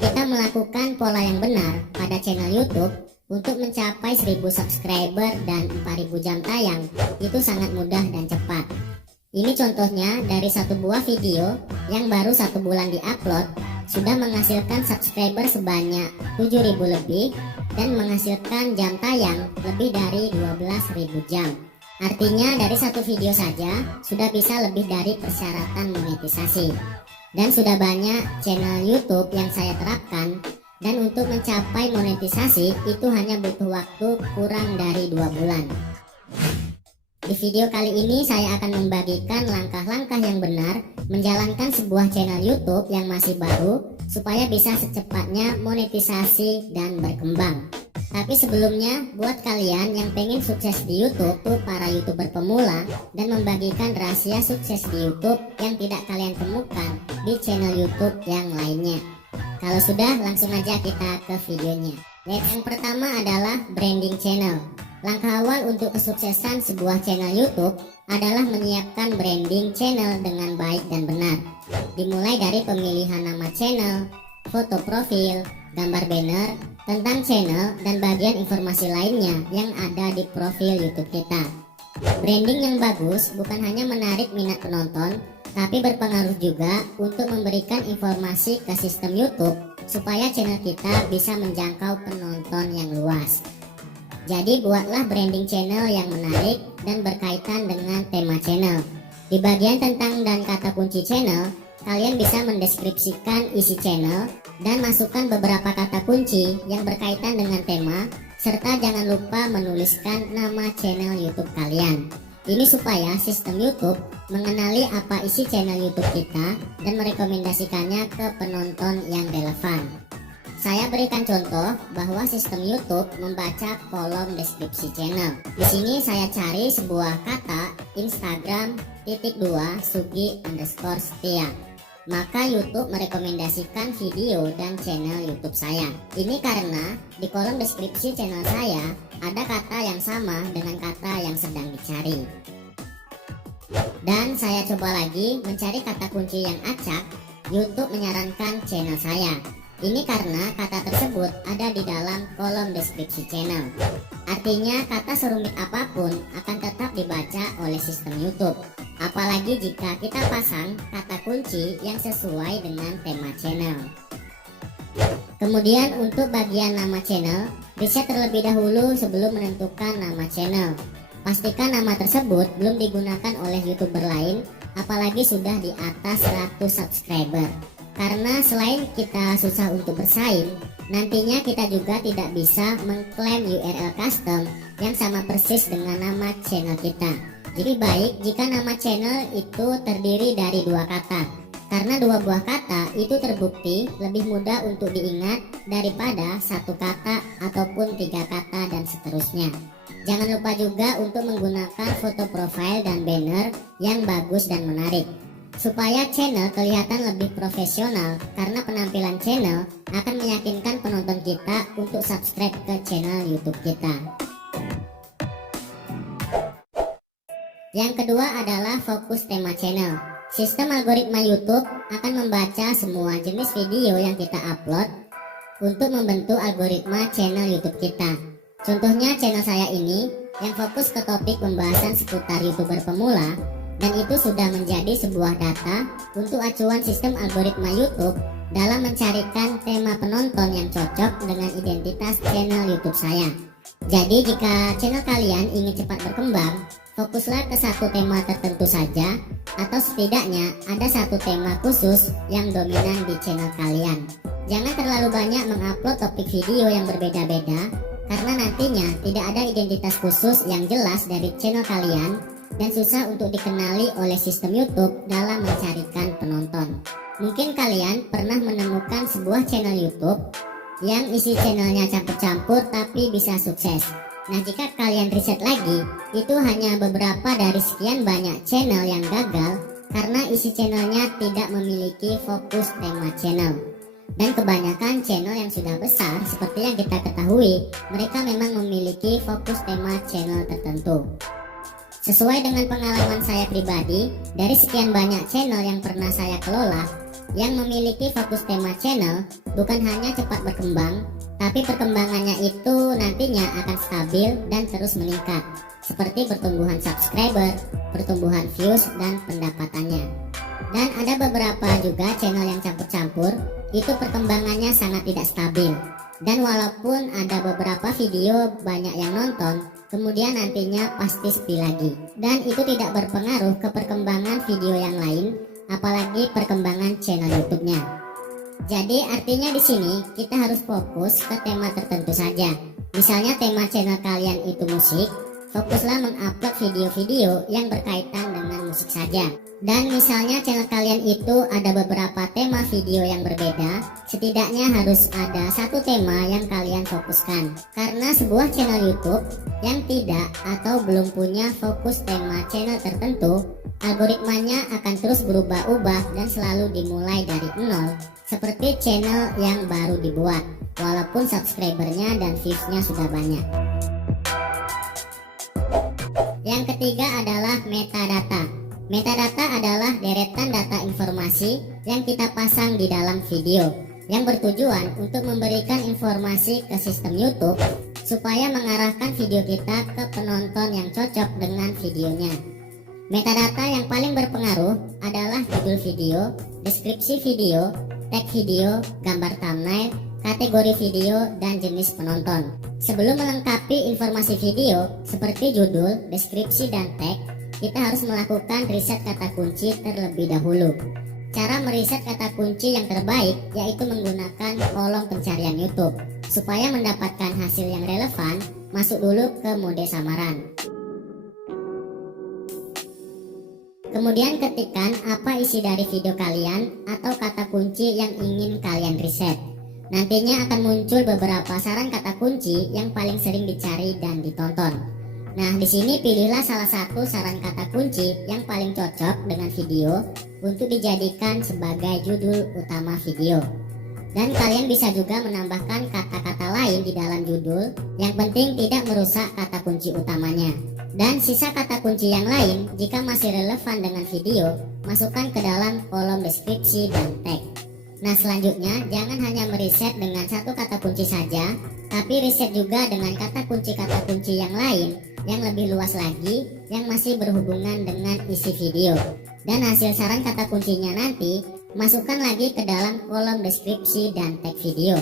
kita melakukan pola yang benar pada channel YouTube untuk mencapai 1000 subscriber dan 4000 jam tayang itu sangat mudah dan cepat. Ini contohnya dari satu buah video yang baru 1 bulan diupload sudah menghasilkan subscriber sebanyak 7000 lebih dan menghasilkan jam tayang lebih dari 12.000 jam. Artinya dari satu video saja sudah bisa lebih dari persyaratan monetisasi. Dan sudah banyak channel YouTube yang saya terapkan, dan untuk mencapai monetisasi itu hanya butuh waktu kurang dari 2 bulan. Di video kali ini saya akan membagikan langkah-langkah yang benar menjalankan sebuah channel YouTube yang masih baru supaya bisa secepatnya monetisasi dan berkembang. Tapi sebelumnya, buat kalian yang pengen sukses di YouTube, tuh para YouTuber pemula dan membagikan rahasia sukses di YouTube yang tidak kalian temukan di channel YouTube yang lainnya. Kalau sudah, langsung aja kita ke videonya. Yang pertama adalah branding channel. Langkah awal untuk kesuksesan sebuah channel YouTube adalah menyiapkan branding channel dengan baik dan benar. Dimulai dari pemilihan nama channel, foto profil, gambar banner, tentang channel, dan bagian informasi lainnya yang ada di profil YouTube kita. Branding yang bagus bukan hanya menarik minat penonton, tapi berpengaruh juga untuk memberikan informasi ke sistem YouTube supaya channel kita bisa menjangkau penonton yang luas. Jadi buatlah branding channel yang menarik dan berkaitan dengan tema channel. Di bagian tentang dan kata kunci channel, kalian bisa mendeskripsikan isi channel dan masukkan beberapa kata kunci yang berkaitan dengan tema, serta jangan lupa menuliskan nama channel YouTube kalian. Ini supaya sistem YouTube mengenali apa isi channel YouTube kita dan merekomendasikannya ke penonton yang relevan. Saya berikan contoh bahwa sistem YouTube membaca kolom deskripsi channel. Di sini saya cari sebuah kata Instagram _Sugi_Setia. Maka YouTube merekomendasikan video dan channel YouTube saya. Ini karena di kolom deskripsi channel saya ada kata yang sama dengan kata yang sedang dicari. Dan saya coba lagi mencari kata kunci yang acak, YouTube menyarankan channel saya. Ini karena kata tersebut ada di dalam kolom deskripsi channel. Artinya kata serumit apapun akan tetap dibaca oleh sistem YouTube. Apalagi jika kita pasang kata kunci yang sesuai dengan tema channel. Kemudian untuk bagian nama channel, riset terlebih dahulu sebelum menentukan nama channel. Pastikan nama tersebut belum digunakan oleh YouTuber lain, apalagi sudah di atas 100 subscriber. Karena selain kita susah untuk bersaing, nantinya kita juga tidak bisa mengklaim URL custom yang sama persis dengan nama channel kita. Jadi baik jika nama channel itu terdiri dari 2 kata, karena 2 buah kata itu terbukti lebih mudah untuk diingat daripada 1 kata ataupun 3 kata dan seterusnya. Jangan lupa juga untuk menggunakan foto profil dan banner yang bagus dan menarik, supaya channel kelihatan lebih profesional, karena penampilan channel akan meyakinkan penonton kita untuk subscribe ke channel YouTube kita. Yang kedua adalah fokus tema channel. Sistem algoritma YouTube akan membaca semua jenis video yang kita upload untuk membentuk algoritma channel YouTube kita. Contohnya channel saya ini yang fokus ke topik pembahasan seputar YouTuber pemula, dan itu sudah menjadi sebuah data untuk acuan sistem algoritma YouTube dalam mencarikan tema penonton yang cocok dengan identitas channel YouTube saya. Jadi jika channel kalian ingin cepat berkembang, fokuslah ke satu tema tertentu saja, atau setidaknya ada satu tema khusus yang dominan di channel kalian. Jangan terlalu banyak mengupload topik video yang berbeda-beda, karena nantinya tidak ada identitas khusus yang jelas dari channel kalian dan susah untuk dikenali oleh sistem YouTube dalam mencarikan penonton. Mungkin kalian pernah menemukan sebuah channel YouTube yang isi channelnya campur-campur tapi bisa sukses. Nah, jika kalian riset lagi, itu hanya beberapa dari sekian banyak channel yang gagal karena isi channelnya tidak memiliki fokus tema channel. Dan kebanyakan channel yang sudah besar seperti yang kita ketahui, mereka memang memiliki fokus tema channel tertentu. Sesuai dengan pengalaman saya pribadi, dari sekian banyak channel yang pernah saya kelola, yang memiliki fokus tema channel bukan hanya cepat berkembang, tapi perkembangannya itu nantinya akan stabil dan terus meningkat, seperti pertumbuhan subscriber, pertumbuhan views, dan pendapatannya. Dan ada beberapa juga channel yang campur-campur, itu perkembangannya sangat tidak stabil. Dan walaupun ada beberapa video banyak yang nonton, kemudian nantinya pasti sepi lagi. Dan itu tidak berpengaruh ke perkembangan video yang lain, apalagi perkembangan channel YouTube-nya. Jadi artinya di sini kita harus fokus ke tema tertentu saja. Misalnya tema channel kalian itu musik, fokuslah mengupload video-video yang berkaitan dengan musik saja. Dan misalnya channel kalian itu ada beberapa tema video yang berbeda, setidaknya harus ada satu tema yang kalian fokuskan. Karena sebuah channel YouTube yang tidak atau belum punya fokus tema channel tertentu, algoritmanya akan terus berubah-ubah dan selalu dimulai dari nol, seperti channel yang baru dibuat, walaupun subscribernya dan viewsnya sudah banyak. Yang ketiga adalah metadata. Metadata adalah deretan data informasi yang kita pasang di dalam video, yang bertujuan untuk memberikan informasi ke sistem YouTube supaya mengarahkan video kita ke penonton yang cocok dengan videonya. Metadata yang paling berpengaruh adalah judul video, deskripsi video, tag video, gambar thumbnail, kategori video, dan jenis penonton. Sebelum melengkapi informasi video seperti judul, deskripsi, dan tag, kita harus melakukan riset kata kunci terlebih dahulu. Cara meriset kata kunci yang terbaik yaitu menggunakan kolom pencarian YouTube. Supaya mendapatkan hasil yang relevan, masuk dulu ke mode samaran. Kemudian ketikkan apa isi dari video kalian atau kata kunci yang ingin kalian riset. Nantinya akan muncul beberapa saran kata kunci yang paling sering dicari dan ditonton. Nah, di sini pilihlah salah satu saran kata kunci yang paling cocok dengan video untuk dijadikan sebagai judul utama video. Dan kalian bisa juga menambahkan kata-kata lain di dalam judul, yang penting tidak merusak kata kunci utamanya. Dan sisa kata kunci yang lain, jika masih relevan dengan video, masukkan ke dalam kolom deskripsi dan tag. Nah, selanjutnya jangan hanya meriset dengan satu kata kunci saja, tapi riset juga dengan kata kunci yang lain yang lebih luas lagi, yang masih berhubungan dengan isi video. Dan hasil saran kata kuncinya nanti masukkan lagi ke dalam kolom deskripsi dan tag video.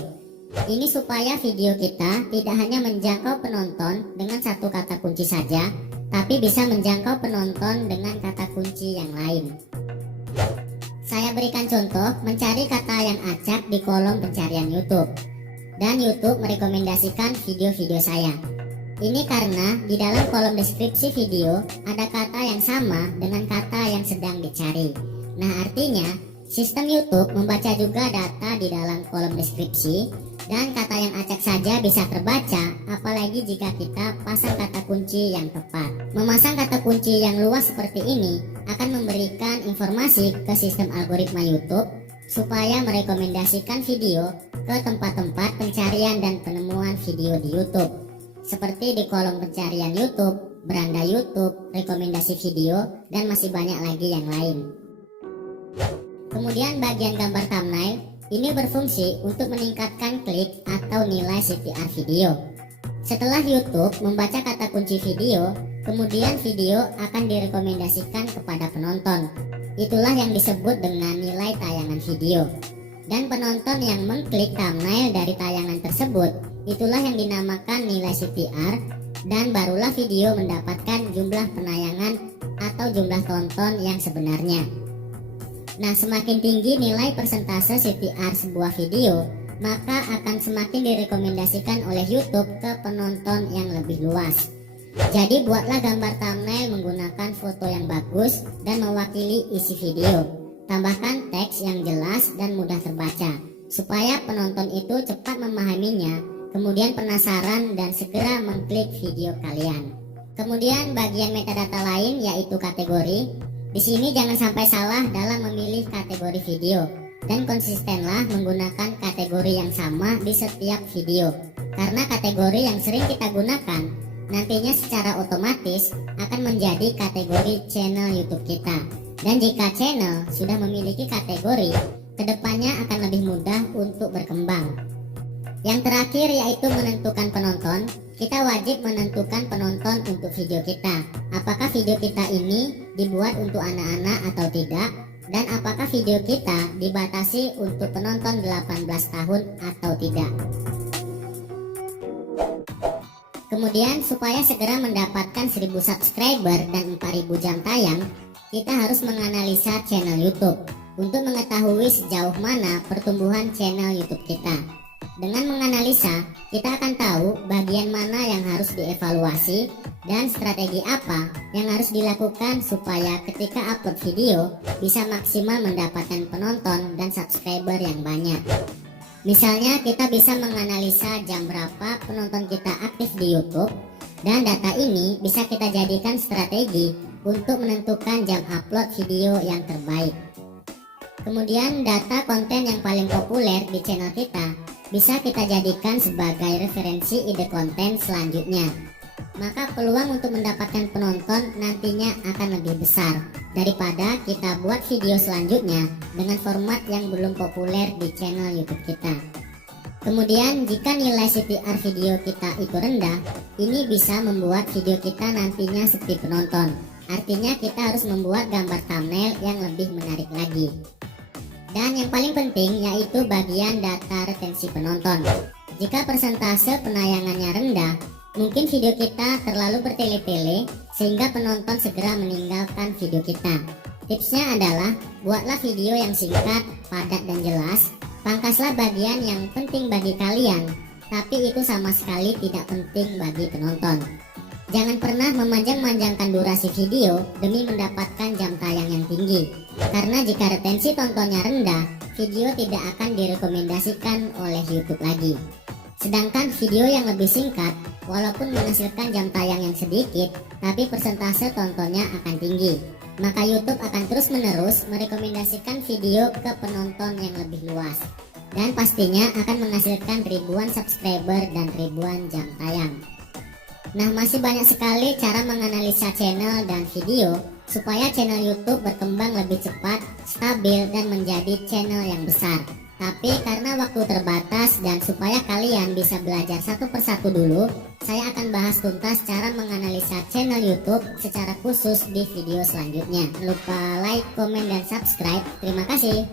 Ini supaya video kita tidak hanya menjangkau penonton dengan satu kata kunci saja, tapi bisa menjangkau penonton dengan kata kunci yang lain. Saya berikan contoh mencari kata yang acak di kolom pencarian YouTube. Dan YouTube merekomendasikan video-video saya. Ini karena di dalam kolom deskripsi video ada kata yang sama dengan kata yang sedang dicari. Nah, artinya sistem YouTube membaca juga data di dalam kolom deskripsi, dan kata yang acak saja bisa terbaca, apalagi jika kita pasang kata kunci yang tepat. Memasang kata kunci yang luas seperti ini akan memberikan informasi ke sistem algoritma YouTube supaya merekomendasikan video ke tempat-tempat pencarian dan penemuan video di YouTube, seperti di kolom pencarian YouTube, beranda YouTube, rekomendasi video, dan masih banyak lagi yang lain. Kemudian bagian gambar thumbnail ini berfungsi untuk meningkatkan klik atau nilai CTR video. Setelah YouTube membaca kata kunci video, kemudian video akan direkomendasikan kepada penonton. Itulah yang disebut dengan nilai tayangan video. Dan penonton yang mengklik thumbnail dari tayangan tersebut, itulah yang dinamakan nilai CTR, dan barulah video mendapatkan jumlah penayangan atau jumlah tonton yang sebenarnya. Nah, semakin tinggi nilai persentase CTR sebuah video, maka akan semakin direkomendasikan oleh YouTube ke penonton yang lebih luas. Jadi buatlah gambar thumbnail menggunakan foto yang bagus dan mewakili isi video. Tambahkan teks yang jelas dan mudah terbaca, supaya penonton itu cepat memahaminya, kemudian penasaran dan segera mengklik video kalian. Kemudian bagian metadata lain yaitu kategori. Di sini jangan sampai salah dalam memilih kategori video, dan konsistenlah menggunakan kategori yang sama di setiap video. Karena kategori yang sering kita gunakan nantinya secara otomatis akan menjadi kategori channel YouTube kita. Dan jika channel sudah memiliki kategori, ke kedepannya akan lebih mudah untuk berkembang. Yang terakhir yaitu menentukan penonton. Kita wajib menentukan penonton untuk video kita. Apakah video kita ini dibuat untuk anak-anak atau tidak, dan apakah video kita dibatasi untuk penonton 18 tahun atau tidak. Kemudian supaya segera mendapatkan 1000 subscriber dan 4000 jam tayang, kita harus menganalisa channel YouTube untuk mengetahui sejauh mana pertumbuhan channel YouTube kita. Dengan menganalisa, kita akan tahu bagian mana yang harus dievaluasi dan strategi apa yang harus dilakukan supaya ketika upload video bisa maksimal mendapatkan penonton dan subscriber yang banyak. Misalnya kita bisa menganalisa jam berapa penonton kita aktif di YouTube, dan data ini bisa kita jadikan strategi untuk menentukan jam upload video yang terbaik. Kemudian data konten yang paling populer di channel kita bisa kita jadikan sebagai referensi ide konten selanjutnya. Maka peluang untuk mendapatkan penonton nantinya akan lebih besar daripada kita buat video selanjutnya dengan format yang belum populer di channel YouTube kita. Kemudian jika nilai CTR video kita itu rendah, ini bisa membuat video kita nantinya sepi penonton. Artinya kita harus membuat gambar thumbnail yang lebih menarik lagi. Dan yang paling penting yaitu bagian data retensi penonton. Jika persentase penayangannya rendah, mungkin video kita terlalu bertele-tele sehingga penonton segera meninggalkan video kita. Tipsnya adalah buatlah video yang singkat, padat dan jelas. Pangkaslah bagian yang penting bagi kalian, tapi itu sama sekali tidak penting bagi penonton. Jangan pernah memanjang-manjangkan durasi video demi mendapatkan jam tayang yang tinggi. Karena jika retensi tontonnya rendah, video tidak akan direkomendasikan oleh YouTube lagi. Sedangkan video yang lebih singkat, walaupun menghasilkan jam tayang yang sedikit, tapi persentase tontonnya akan tinggi. Maka YouTube akan terus-menerus merekomendasikan video ke penonton yang lebih luas. Dan pastinya akan menghasilkan ribuan subscriber dan ribuan jam tayang. Nah, masih banyak sekali cara menganalisa channel dan video supaya channel YouTube berkembang lebih cepat, stabil, dan menjadi channel yang besar. Tapi karena waktu terbatas dan supaya kalian bisa belajar satu persatu dulu, saya akan bahas tuntas cara menganalisa channel YouTube secara khusus di video selanjutnya. Jangan lupa like, komen, dan subscribe. Terima kasih.